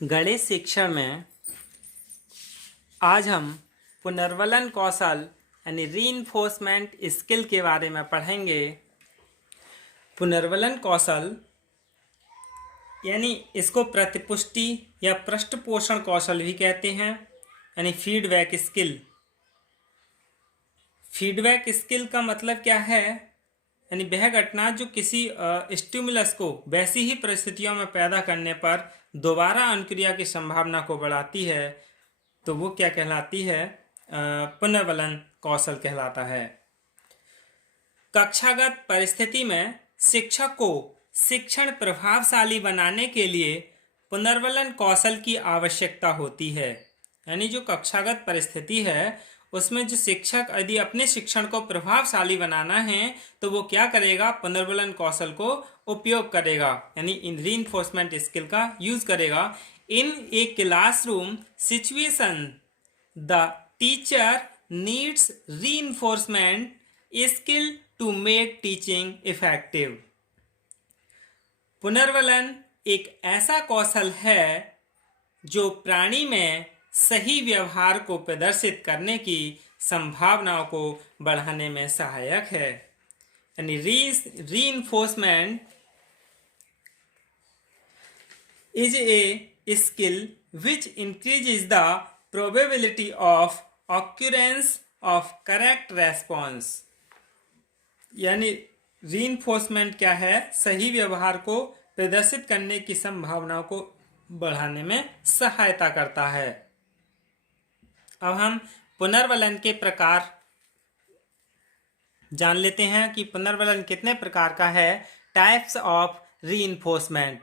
गणित शिक्षण में आज हम पुनर्वलन कौशल यानी रीइंफोर्समेंट स्किल के बारे में पढ़ेंगे। पुनर्वलन कौशल यानी इसको प्रतिपुष्टि या पृष्ठपोषण कौशल भी कहते हैं, यानी फीडबैक स्किल। फीडबैक स्किल का मतलब क्या है? यानी वह घटना जो किसी स्टिमुलस को वैसी ही परिस्थितियों में पैदा करने पर दोबारा अनुक्रिया की संभावना को बढ़ाती है, तो वो क्या कहलाती है? पुनर्वलन कौशल कहलाता है। कक्षागत परिस्थिति में शिक्षक को शिक्षण प्रभावशाली बनाने के लिए पुनर्वलन कौशल की आवश्यकता होती है। यानी जो कक्षागत परिस्थिति है उसमें जो शिक्षक यदि अपने शिक्षण को प्रभावशाली बनाना है तो वो क्या करेगा? पुनर्वलन कौशल को उपयोग करेगा, यानी इन रीइंफोर्समेंट स्किल का यूज करेगा। In a classroom situation the teacher needs reinforcement skill to make teaching effective. पुनर्वलन एक ऐसा कौशल है जो प्राणी में सही व्यवहार को प्रदर्शित करने की संभावनाओं को बढ़ाने में सहायक है। यानी reinforcement is a skill which increases the probability of occurrence of correct response. यानी रीइंफोर्समेंट क्या है? सही व्यवहार को प्रदर्शित करने की संभावनाओं को बढ़ाने में सहायता करता है। अब हम पुनर्वलन के प्रकार जान लेते हैं कि पुनर्वलन कितने प्रकार का है। Types of reinforcement.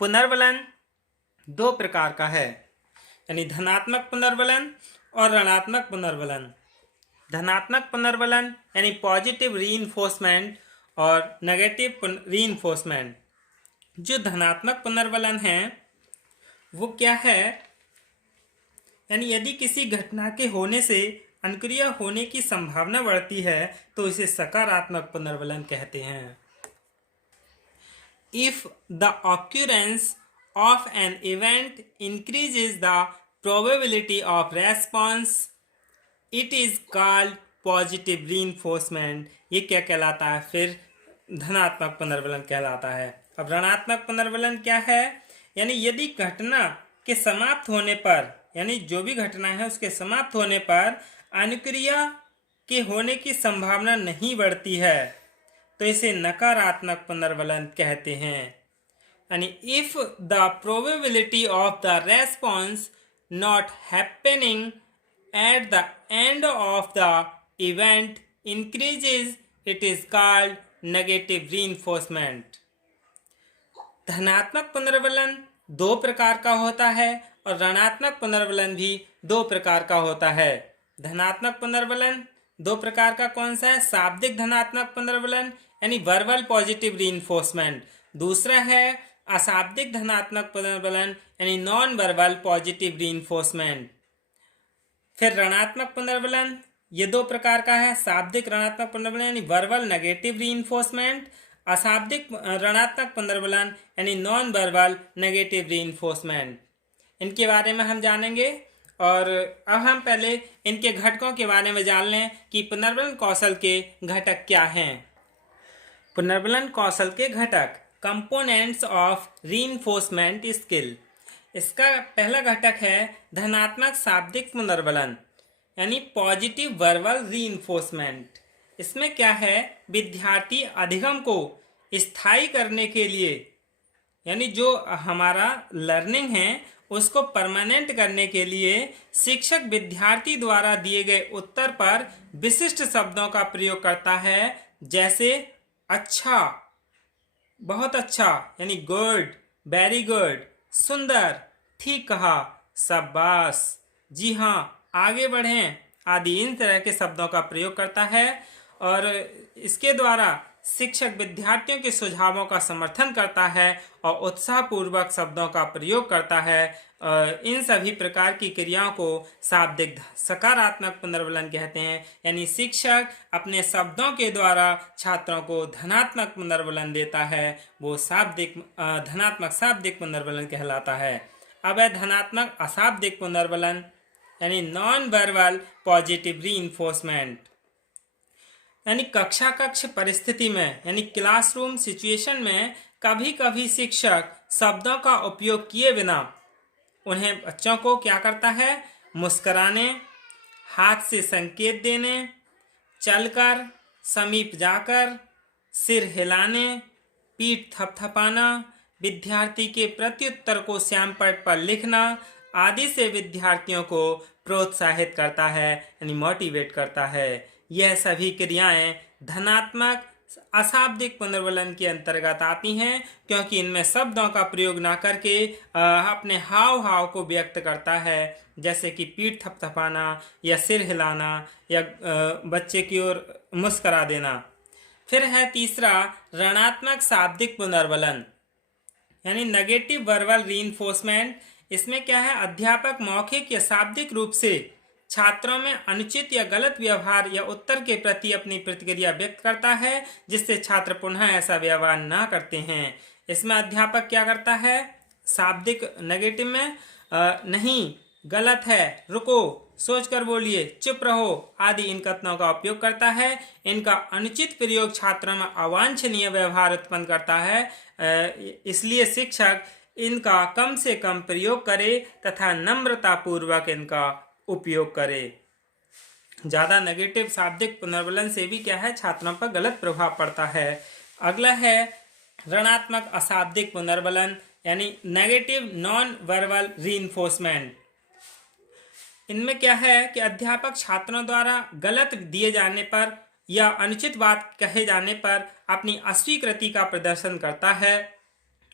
पुनर्वलन दो प्रकार का है, यानी धनात्मक पुनर्वलन और ऋणात्मक पुनर्वलन। धनात्मक पुनर्वलन यानी पॉजिटिव रीइंफोर्समेंट और नेगेटिव रीइंफोर्समेंट। जो धनात्मक पुनर्वलन है वो क्या है? यानी यदि किसी घटना के होने से अनुक्रिया होने की संभावना बढ़ती है तो इसे सकारात्मक पुनर्वलन कहते हैं। If the occurrence of an event increases the probability of response it is called positive reinforcement. ये क्या कहलाता है? फिर धनात्मक पुनर्वलन कहलाता है। अब ऋणात्मक पुनर्वलन क्या है? यानी यदि घटना के समाप्त होने पर, यानी जो भी घटना है उसके समाप्त होने पर अनुक्रिया के होने की संभावना नहीं बढ़ती है तो इसे नकारात्मक पुनर्वलन कहते हैं। यानी if the probability of the response not happening at the end of the event increases it is called negative reinforcement. धनात्मक पुनर्वलन दो प्रकार का होता है और ऋणात्मक पुनर्वलन भी दो प्रकार का होता है। धनात्मक पुनर्वलन दो प्रकार का कौन सा है? शाब्दिक धनात्मक पुनर्वलन यानी वर्बल पॉजिटिव रीइंफोर्समेंट। दूसरा है अशाब्दिक धनात्मक पुनर्वलन यानी नॉन वर्बल पॉजिटिव रीइंफोर्समेंट। फिर ऋणात्मक पुनर्वलन ये दो प्रकार का है। शाब्दिक ऋणात्मक पुनर्वलन यानी वर्बल नेगेटिव रीइंफोर्समेंट, अशाब्दिक ऋणात्मक पुनर्वलन यानी नॉन वर्बल नेगेटिव रीइंफोर्समेंट। इनके बारे में हम जानेंगे और अब हम पहले इनके घटकों के बारे में जान लें कि पुनर्वलन कौशल के घटक क्या हैं। पुनर्वलन कौशल के घटक, कंपोनेंट्स ऑफ रीइंफोर्समेंट स्किल। इसका पहला घटक है धनात्मक शाब्दिक पुनर्वलन यानी पॉजिटिव वर्बल रीइंफोर्समेंट। इसमें क्या है? विद्यार्थी अधिगम को स्थायी करने के लिए, यानी जो हमारा लर्निंग है उसको परमानेंट करने के लिए शिक्षक विद्यार्थी द्वारा दिए गए उत्तर पर विशिष्ट शब्दों का प्रयोग करता है, जैसे अच्छा, बहुत अच्छा यानी गुड, वेरी गुड, सुंदर, ठीक कहा, शाबाश, जी हाँ, आगे बढ़ें आदि। इन तरह के शब्दों का प्रयोग करता है और इसके द्वारा शिक्षक विद्यार्थियों के सुझावों का समर्थन करता है और उत्साहपूर्वक शब्दों का प्रयोग करता है। इन सभी प्रकार की क्रियाओं को शाब्दिक सकारात्मक पुनर्वलन कहते हैं। यानी शिक्षक अपने शब्दों के द्वारा छात्रों को धनात्मक पुनर्वलन देता है, वो शाब्दिक धनात्मक शाब्दिक पुनर्वलन कहलाता है। अब है धनात्मक अशाब्दिक पुनर्बलन यानी नॉन वर्बल पॉजिटिव रीइंफोर्समेंट। यानी कक्ष परिस्थिति में यानी क्लासरूम सिचुएशन में कभी कभी शिक्षक शब्दों का उपयोग किए बिना उन्हें बच्चों को क्या करता है, मुस्कुराने, हाथ से संकेत देने, चलकर, समीप जाकर, सिर हिलाने, पीठ थपथपाना, विद्यार्थी के प्रत्युत्तर को श्यामपट्ट पर लिखना आदि से विद्यार्थियों को प्रोत्साहित करता है यानी मोटिवेट करता है। यह सभी क्रियाएं धनात्मक अशाब्दिक पुनर्बलन के अंतर्गत आती हैं क्योंकि इनमें शब्दों का प्रयोग ना करके अपने हाव भाव को व्यक्त करता है, जैसे कि पीठ थपथपाना या सिर हिलाना या बच्चे की ओर मुस्करा देना। फिर है तीसरा ऋणात्मक शाब्दिक पुनर्बलन यानी नेगेटिव वर्बल रीइंफोर्समेंट। इसमें क्या है, अध्यापक मौखिक या शाब्दिक रूप से छात्रों में अनुचित या गलत व्यवहार या उत्तर के प्रति अपनी प्रतिक्रिया व्यक्त करता है जिससे छात्र पुनः ऐसा व्यवहार ना करते हैं। इसमें अध्यापक क्या करता है, शाब्दिक नेगेटिव में नहीं, गलत है, रुको, सोचकर बोलिए, चुप रहो आदि इन कथनों का उपयोग करता है। इनका अनुचित प्रयोग छात्रों में अवांछनीय व्यवहार उत्पन्न करता है, इसलिए शिक्षक इनका कम से कम प्रयोग करे तथा नम्रतापूर्वक इनका उपयोग करे। ज़्यादा नेगेटिव शाब्दिक पुनर्बलन से भी क्या है, छात्रों पर गलत प्रभाव पड़ता है। अगला है ऋणात्मक अशाब्दिक पुनर्बलन यानी नेगेटिव नॉन वर्बल रीइंफोर्समेंट। इनमें क्या है कि अध्यापक छात्रों द्वारा गलत दिए जाने पर या अनुचित बात कहे जाने पर अपनी अस्वीकृति का प्रदर्शन करता है।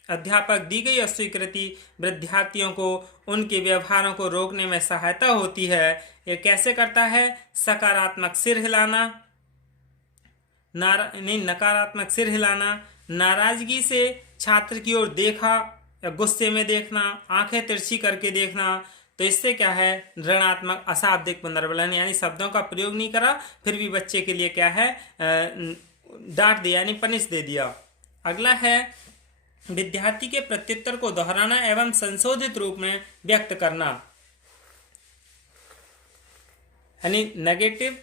अध्यापक दी गई अस्वीकृति विद्यार्थियों को उनके व्यवहारों को रोकने में सहायता होती है। ये कैसे करता है, सकारात्मक सिर हिलाना, नकारात्मक सिर हिलाना, नाराजगी से छात्र की ओर देखा या गुस्से में देखना, आंखें तिरछी करके देखना, तो इससे क्या है, ऋणात्मक अशाब्दिक पुनर्बलन यानी शब्दों का प्रयोग नहीं करा फिर भी बच्चे के लिए क्या है, डांट दिया यानी पनिश दे दिया। अगला है विद्यार्थी के प्रत्युत्तर को दोहराना एवं संशोधित रूप में व्यक्त करना यानी नेगेटिव।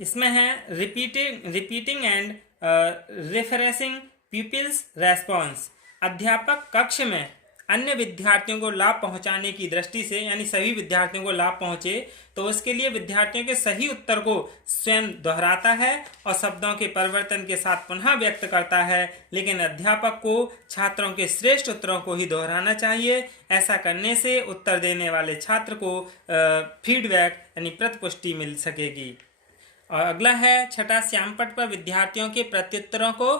इसमें है repeating and refreshing people's response. अध्यापक कक्ष में अन्य विद्यार्थियों को लाभ पहुंचाने की दृष्टि से यानी सभी विद्यार्थियों को लाभ पहुंचे तो उसके लिए विद्यार्थियों के सही उत्तर को स्वयं दोहराता है और शब्दों के परिवर्तन के साथ पुनः व्यक्त करता है, लेकिन अध्यापक को छात्रों के श्रेष्ठ उत्तरों को ही दोहराना चाहिए। ऐसा करने से उत्तर देने वाले छात्र को फीडबैक यानी प्रतिपुष्टि मिल सकेगी। और अगला है छठा, श्यामपट्ट पर विद्यार्थियों के प्रत्युत्तरों को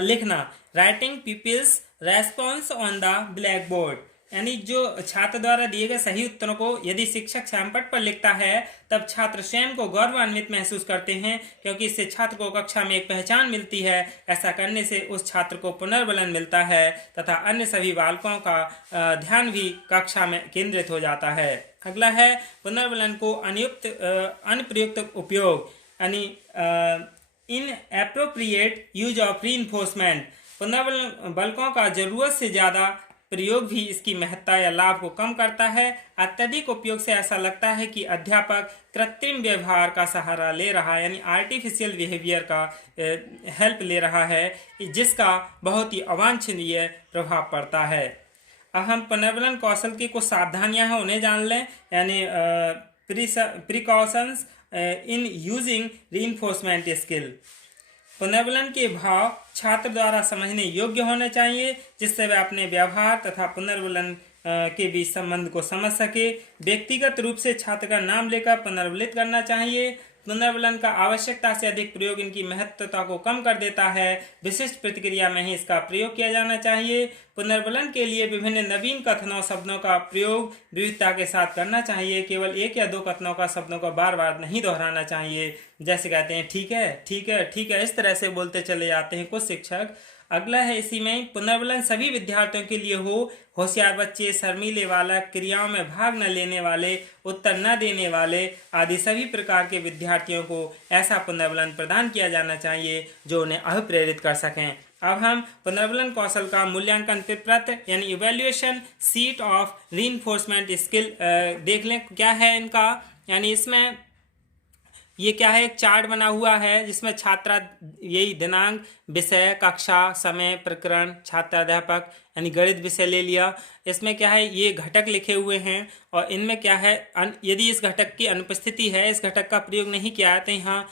लिखना, writing people's response on the blackboard. यानी जो छात्र द्वारा दिए गए सही उत्तरों को यदि शिक्षक श्यामपट्ट पर लिखता है तब छात्र स्वयं को गौरवान्वित महसूस करते हैं क्योंकि इससे छात्र को कक्षा में एक पहचान मिलती है। ऐसा करने से उस छात्र को पुनर्बलन मिलता है तथा अन्य सभी बालकों का ध्यान भी कक्षा में केंद्रित हो जाता है। अगला है पुनर्बलन को अनुप्रयुक्त उपयोग यानी inappropriate use of reinforcement. पुनर्बलन बालकों का जरूरत से ज़्यादा प्रयोग भी इसकी महत्ता या लाभ को कम करता है। अत्यधिक उपयोग से ऐसा लगता है कि अध्यापक कृत्रिम व्यवहार का सहारा ले रहा है यानी आर्टिफिशियल बिहेवियर का हेल्प ले रहा है, जिसका बहुत ही अवांछनीय प्रभाव पड़ता है। अब हम पुनर्बलन कौशल की कुछ सावधानियां हैं उन्हें जान लें यानी precautions in using reinforcement skill. पुनर्बलन के भाव छात्र द्वारा समझने योग्य होने चाहिए जिससे वह अपने व्यवहार तथा पुनर्बलन के बीच संबंध को समझ सके। व्यक्तिगत रूप से छात्र का नाम लेकर पुनर्बलित करना चाहिए। पुनर्बलन का आवश्यकता से अधिक प्रयोग इनकी महत्वता को कम कर देता है। विशिष्ट प्रतिक्रिया में ही इसका प्रयोग किया जाना चाहिए। पुनर्बलन के लिए विभिन्न नवीन कथनों शब्दों का प्रयोग विविधता के साथ करना चाहिए। केवल एक या दो कथनों का शब्दों को बार बार नहीं दोहराना चाहिए। जैसे कहते हैं ठीक है, ठीक है, ठीक है, इस तरह से बोलते चले जाते हैं कुछ शिक्षक। अगला है इसी में पुनर्बलन सभी विद्यार्थियों के लिए हो। होशियार बच्चे, शर्मीले बालक, क्रियाओं में भाग न लेने वाले, उत्तर न देने वाले आदि सभी प्रकार के विद्यार्थियों को ऐसा पुनर्बलन प्रदान किया जाना चाहिए जो उन्हें अभिप्रेरित कर सकें। अब हम पुनर्वलन कौशल का मूल्यांकन प्रपत्र यानी evaluation seat of reinforcement skill देख लें क्या है इनका। यानी इसमें ये क्या है, एक चार्ट बना हुआ है जिसमें छात्रा यही दिनांक, विषय, कक्षा, समय, प्रकरण, छात्र, अध्यापक यानी गणित विषय ले लिया। इसमें क्या है, ये घटक लिखे हुए हैं और इनमें क्या है, यदि इस घटक की अनुपस्थिति है, इस घटक का प्रयोग नहीं किया है तो यहाँ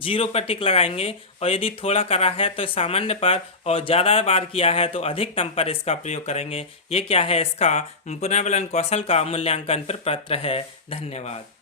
0 पर टिक लगाएंगे और यदि थोड़ा करा है तो सामान्य पर और ज़्यादा बार किया है तो अधिकतम पर इसका प्रयोग करेंगे। ये क्या है, इसका पुनर्वलन कौशल का मूल्यांकन प्रपत्र है। धन्यवाद।